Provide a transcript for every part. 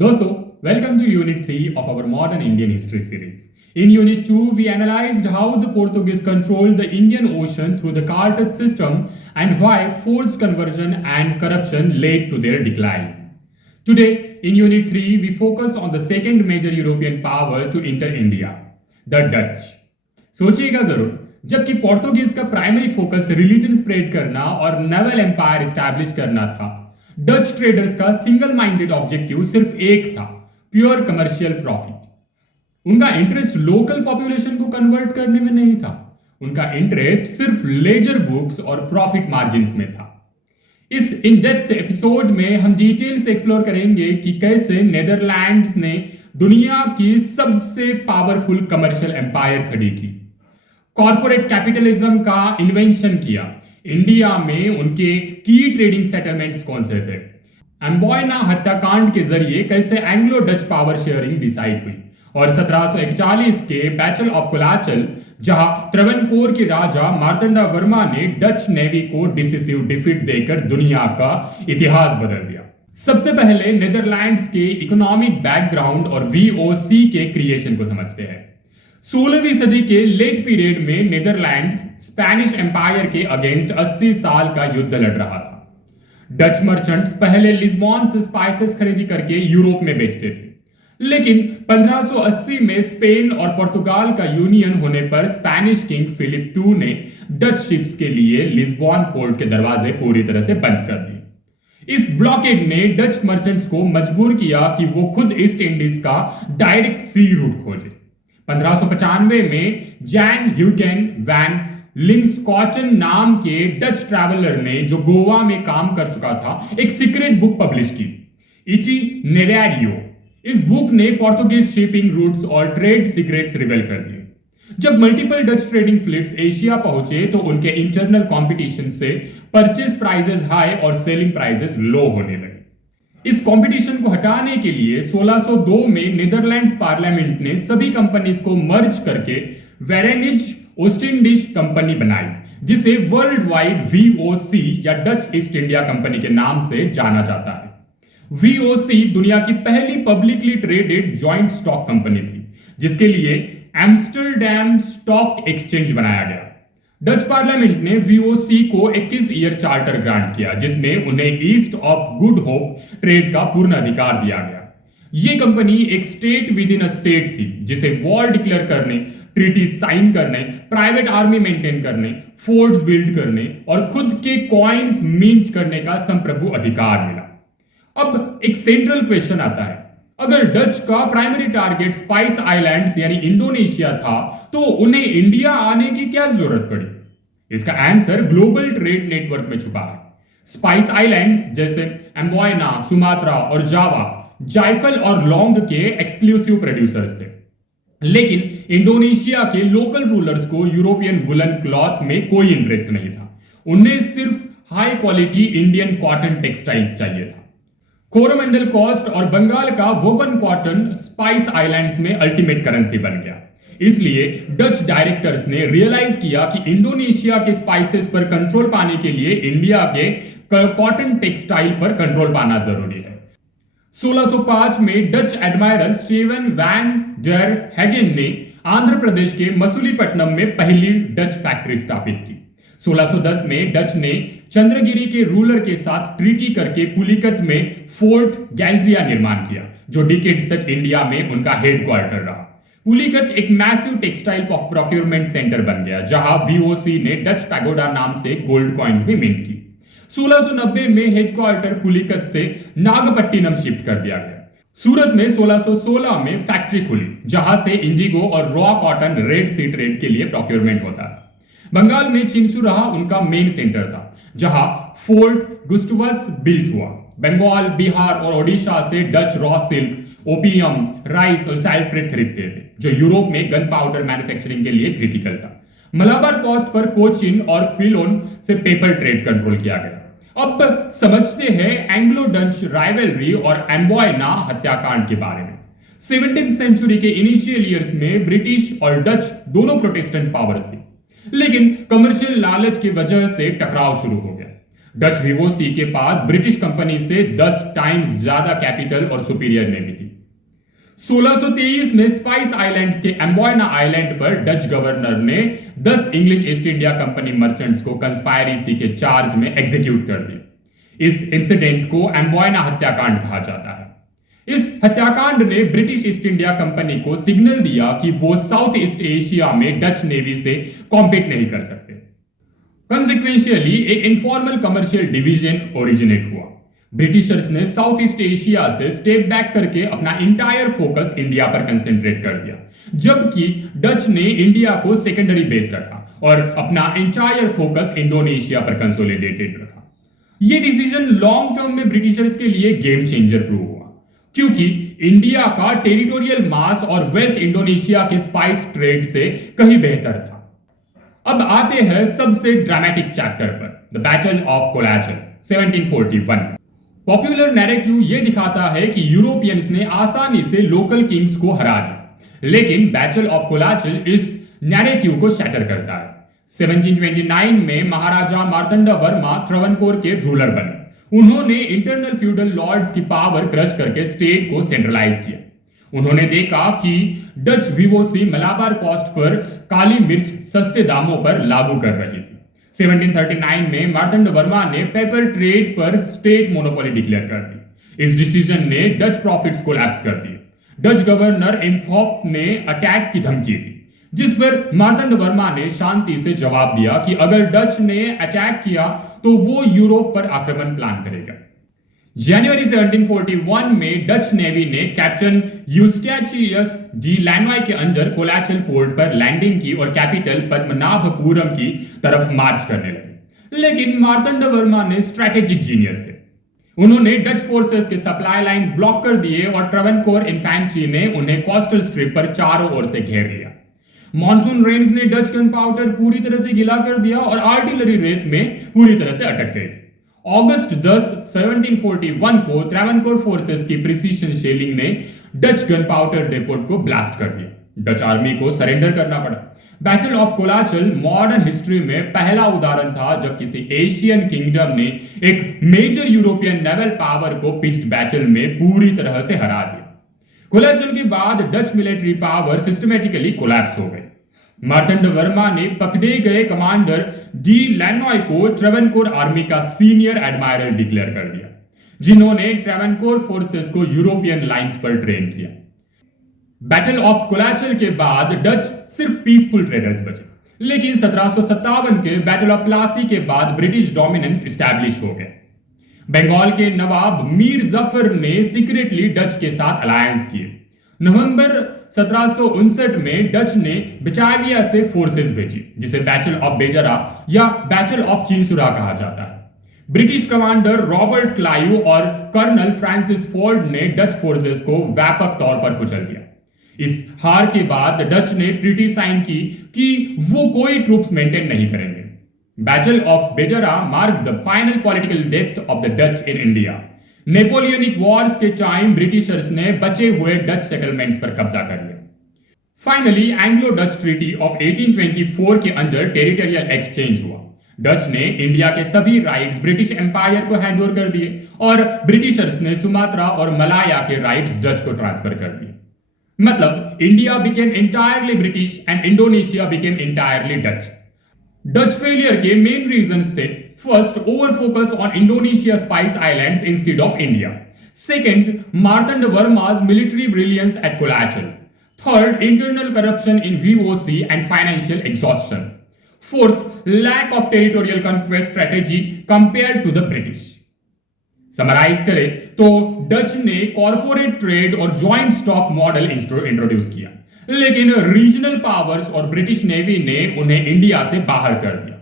दोस्तों, welcome to Unit 3 of our Modern Indian History series. In Unit 2, we analyzed how the Portuguese controlled the Indian Ocean through the Carteret system and why forced conversion and corruption led to their decline. Today, in Unit 3, we focus on the second major European power to enter India, the Dutch. सोचिएगा जरूर, जबकि पोर्तुगीज का primary focus religion spread करना और naval empire establish करना था, Dutch traders का single minded objective सिर्फ एक था, प्योर कमर्शियल प्रॉफिट। उनका इंटरेस्ट लोकल पॉपुलेशन को कन्वर्ट करने में नहीं था, उनका इंटरेस्ट सिर्फ लेजर बुक्स और प्रॉफिट मार्जिन्स में था। इस इन डेप्थ एपिसोड में हम डिटेल से एक्सप्लोर करेंगे कि कैसे नेदरलैंड्स ने दुनिया की सबसे पावरफुल कमर्शियल एम्पायर खड़ी की, कॉर्पोरेट कैपिटलिज्म का इन्वेंशन किया, इंडिया में उनके की ट्रेडिंग सेटलमेंट्स कौन से थे, एम्बॉयना हत्याकांड के जरिए कैसे Anglo Dutch power sharing decide हुई, और 1741 के बैटल ऑफ कोलाचल जहां त्रवनकोर के राजा मार्तंडा वर्मा ने डच नेवी को डिसिसिव डिफीट देकर दुनिया का इतिहास बदल दिया। सबसे पहले नेदरलैंड्स के इकोनॉमिक बैकग्राउंड और वीओसी के क्रिएशन को समझते हैं। 16वीं सदी के लेट पीरियड में नेदरलैंड्स स्पेनिश एम्पायर के अगेंस्ट 80 साल का युद्ध लड़ रहा था। डच मर्चेंट्स पहले लिस्बॉन से स्पाइसेस खरीदी करके यूरोप में बेचते थे, लेकिन 1580 में स्पेन और पुर्तगाल का यूनियन होने पर स्पेनिश किंग फिलिप II ने डच शिप्स के लिए लिस्बॉन पोर्ट के दरवाजे पूरी तरह से बंद कर दिए। इस ब्लॉकेड ने डच मर्चेंट्स को मजबूर किया कि वो खुद ईस्ट इंडीज का डायरेक्ट सी रूट खोजे। 1595 में जैन ह्यूगेन वैन लिंग्स्कॉचन नाम के डच ट्रैवलर ने, जो गोवा में काम कर चुका था, एक सीक्रेट बुक पब्लिश की, इटिनेरैरियो। इस बुक ने पोर्तुगीज शिपिंग रूट्स और ट्रेड सीक्रेट्स रिवील कर दिए। जब multiple Dutch trading fleets Asia पहुंचे तो उनके इंटरनल कंपटीशन से परचेज प्राइसेस हाई और सेलिंग प्राइसेस लो होने लगे। इस कंपटीशन को हटाने के लिए 1602 में नीदरलैंड्स पार्लियामेंट ने सभी कंपनीज को मर्ज करके वेरेनिज ओस्टिंडिश कंपनी बनाई, जिसे वर्ल्ड वाइड वीओसी या डच ईस्ट इंडिया कंपनी के नाम से जाना जाता है। वीओसी दुनिया की पहली publicly traded joint stock company थी, जिसके लिए एम्स्टर्डम स्टॉक एक्सचेंज बनाया गया। डच पार्लियामेंट ने वीओसी को 21 ईयर चार्टर ग्रांट किया, जिसमें उन्हें east of good hope trade का पूर्ण अधिकार दिया गया। यह कंपनी एक state with in a state थी, जिसे वॉर डिक्लेयर करने, ट्रीटी साइन करने, प्राइवेट आर्मी मेंटेन करने, फोर्ट्स बिल्ड करने और खुद के कॉइन्स मिंट करने का संप्रभु अधिकार मिला। अब एक सेंट्रल क्वेश्चन आता है, अगर डच का प्राइमरी टारगेट स्पाइस आइलैंड्स यानी इंडोनेशिया था, तो उन्हें इंडिया आने की क्या जरूरत पड़ी? इसका आंसर ग्लोबल ट्रेड नेटवर्क में छुपा है। स्पाइस आइलैंड्स जैसे एम्बॉयना, सुमात्रा और जावा जायफल और लौंग के एक्सक्लूसिव प्रोड्यूसर्स थे, लेकिन इंडोनेशिया के लोकल रूलर्स को यूरोपियन वुलन क्लॉथ में कोई इंटरेस्ट नहीं था। उन्हें सिर्फ high quality Indian cotton textiles चाहिए था। कोरोमंडल कोस्ट और बंगाल का वोवन कॉटन स्पाइस आइलैंड्स में अल्टीमेट करेंसी बन गया। इसलिए डच डायरेक्टर्स ने रियलाइज किया कि इंडोनेशिया के स्पाइसेस पर कंट्रोल पाने के लिए इंडिया के कॉटन टेक्सटाइल पर कंट्रोल पाना जरूरी है। 1605 में Dutch admiral Steven van der Hagen ने आंध्र प्रदेश के मसूलीपट्टनम में पहली डच फैक्ट्री स्थापित की। 1610 में डच ने चंद्रगिरी के रूलर के साथ ट्रीटी करके पुलिकत में फोर्ट गैल्ट्रिया निर्माण किया, जो डिकेड्स तक इंडिया में उनका हेडक्वार्टर रहा। पुलिकत एक मैसिव टेक्सटाइल प्रोक्योरमेंट सेंटर बन गया, जहां वीओसी ने डच पैगोडा नाम से गोल्ड कॉइन्स भी मिंट की। 1690 में हेडक्वार्टर पुलिकत से नागपट्टिनम शिफ्ट कर दिया गया। सूरत में 1616 में फैक्ट्री खुली, जहां से इंडिगो और रॉ कॉटन रेड सी ट्रेड के लिए प्रोक्योरमेंट होता था। बंगाल में चिंसुराहा उनका मेन सेंटर था, जहां फोर्ट गुस्टवस बिल्ट हुआ। बंगाल, बिहार और ओडिशा से Dutch raw silk, opium, rice और सैलफ्रेट खरीदते थे, जो यूरोप में गन पाउडर मैन्युफैक्चरिंग के लिए क्रिटिकल था। मलाबार कोस्ट पर कोचिन और क्विलोन से पेपर ट्रेड कंट्रोल किया गया। अब समझते हैं एंग्लो डच राइवलरी और एम्बॉयना हत्याकांड के बारे में। 17th सेंचुरी के इनिशियल ईयर्स में ब्रिटिश और डच दोनों प्रोटेस्टेंट पावर्स थी, लेकिन कमर्शियल लालच की वजह से टकराव शुरू हो गया। डच वीओसी के पास ब्रिटिश कंपनी से 10 टाइम्स ज्यादा कैपिटल और सुपीरियर नेवी थी। 1623 में स्पाइस आइलैंड्स के एम्बोयना आइलैंड पर डच गवर्नर ने 10 English east India company merchants को कंस्पायरेसी के चार्ज में एग्जीक्यूट कर दिया। इस इंसिडेंट को एम्बोयना हत्याकांड कहा जाता है। इस हत्याकांड ने ब्रिटिश ईस्ट इंडिया कंपनी को सिग्नल दिया कि वो साउथ ईस्ट एशिया में डच नेवी से कॉम्पीट नहीं कर सकते। कंसिक्वेंशियली एक इनफॉर्मल कमर्शियल डिवीजन ओरिजिनेट हुआ। ब्रिटिशर्स ने साउथ ईस्ट एशिया से स्टेप बैक करके अपना इंटायर फोकस इंडिया पर कंसेंट्रेट कर दिया, जबकि डच ने इंडिया को सेकेंडरी बेस रखा और अपना इंटायर फोकस इंडोनेशिया पर कंसोलिडेटेड रखा। यह डिसीजन लॉन्ग टर्म में ब्रिटिशर्स के लिए गेम चेंजर प्रूव हुआ, क्योंकि इंडिया का टेरिटोरियल मास और वेल्थ इंडोनेशिया के स्पाइस ट्रेड से कहीं बेहतर था। अब आते हैं सबसे ड्रामेटिक चैप्टर पर, the battle of Colachel 1741। Popular narrative यह दिखाता है कि यूरोपियंस ने आसानी से लोकल किंग्स को हरा दिया, लेकिन बैटल ऑफ कोलाचल इस नैरेटिव को शैटर करता है। 1729 में महाराजा मार्तंडा वर्मा ट्रवनकोर के रूलर बने। उन्होंने इंटरनल फ्यूडल लॉर्ड्स की पावर क्रश करके स्टेट को सेंट्रलाइज किया। उन्होंने देखा कि डच वीओसी मलाबार कोस्ट पर काली मिर्च सस्ते दामों पर लागू कर रही थी। 1739 में मार्तंड वर्मा ने पेपर ट्रेड पर स्टेट मोनोपोली डिक्लेयर कर दी। इस डिसीजन ने डच प्रॉफिट्स कोलैप्स कर दिए। डच गवर्नर इम्फॉप ने अटैक की धमकी दी, जिस पर मार्तंड वर्मा ने शांति से जवाब दिया कि अगर डच ने अटैक किया तो वो यूरोप पर आक्रमण प्लान करेगा। जनवरी 1741 में डच नेवी ने कैप्टन यूस्टैचियस डी लैनॉय के अंडर कोलाचल पोर्ट पर लैंडिंग की और कैपिटल पद्मनाभपुरम की तरफ मार्च करने लगे। लेकिन मार्तंड वर्मा ने स्ट्रैटेजिक जीनियस थे। उन्होंने डच फोर्सेस के सप्लाई लाइंस ब्लॉक कर दिए और ट्रवनकोर इन्फैंट्री ने उन्हें कोस्टल स्ट्रिप पर चारों ओर से घेर लिया। मॉनसून रेन्स ने डच गन पाउडर पूरी तरह से गीला कर दिया और आर्टिलरी रेत में पूरी तरह से अटक गई। अगस्त 10, 1741 को ट्रैवनकोर फोर्सेस की प्रिसीजन शेलिंग ने डच गन पाउडर डेपोट को ब्लास्ट कर दिया। डच आर्मी को सरेंडर करना पड़ा। Battle of Colachel modern history में पहला उदाहरण था जब किसी एशियन किंगडम ने एक मेजर यूरोपियन नेवल पावर को पिच्ड बैटल में पूरी तरह से हरा दिया। कोलाचल के बाद Dutch military power systematically collapse हो गई। मार्तंड वर्मा ने पकड़े गए कमांडर डी लैनॉय को ट्रवनकोर आर्मी का सीनियर एडमायरल डिक्लेयर कर दिया, जिन्होंने ट्रवनकोर फोर्सेस को यूरोपियन लाइंस पर ट्रेन किया। बैटल ऑफ कोलाचल के बाद डच सिर्फ पीसफुल ट्रेडर्स बचे, लेकिन 1757 के बैटल ऑफ प्लासी के बाद ब्रिटिश डोमिनेंस एस्टैब्लिश हो गया। बंगाल के नवाब मीर जफर ने सीक्रेटली डच के साथ अलायंस किए। नवंबर 1759 में डच ने बचाविया से फोर्सेस भेजी, जिसे बैटल ऑफ बेजरा या बैटल ऑफ चिंसुरा कहा जाता है। ब्रिटिश कमांडर रॉबर्ट क्लाइव और कर्नल फ्रांसिस फोर्ड ने डच फोर्सेस को व्यापक तौर पर कुचल दिया। इस हार के बाद डच ने ट्रीटी साइन की कि वो कोई ट्रूप्स मेंटेन नहीं करेंगे। Battle of Bedara marked the final political death of the Dutch in India. Napoleonic wars के टाइम ब्रिटिशर्स ने बचे हुए डच सेटलमेंट्स पर कब्जा कर लिया। Finally Anglo Dutch treaty of 1824 के अंदर टेरिटोरियल एक्सचेंज हुआ। डच ने इंडिया के सभी राइट्स ब्रिटिश एम्पायर को हैंडओवर कर दिए और ब्रिटिशर्स ने सुमात्रा और मलाया के राइट्स डच को ट्रांसफर कर दिए। मतलब India became entirely British and Indonesia became entirely Dutch. Dutch failure के मेन रीजंस थे: first, over focus on Indonesia spice islands instead of India. Second, Marthanda Varma's military brilliance at Colachel. Third, internal corruption in VOC and financial exhaustion. Fourth, lack of territorial conquest strategy compared to the British. Summarise करें तो Dutch ने corporate trade और joint stock model introduce किया, लेकिन regional powers और British navy ने उन्हें India से बाहर कर दिया।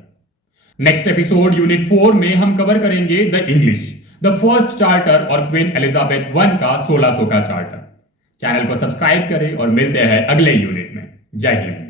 नेक्स्ट एपिसोड यूनिट 4 में हम कवर करेंगे the English, the first charter और क्वीन एलिजाबेथ 1 का 1600 का चार्टर। चैनल को सब्सक्राइब करें और मिलते हैं अगले यूनिट में। जय हिंद।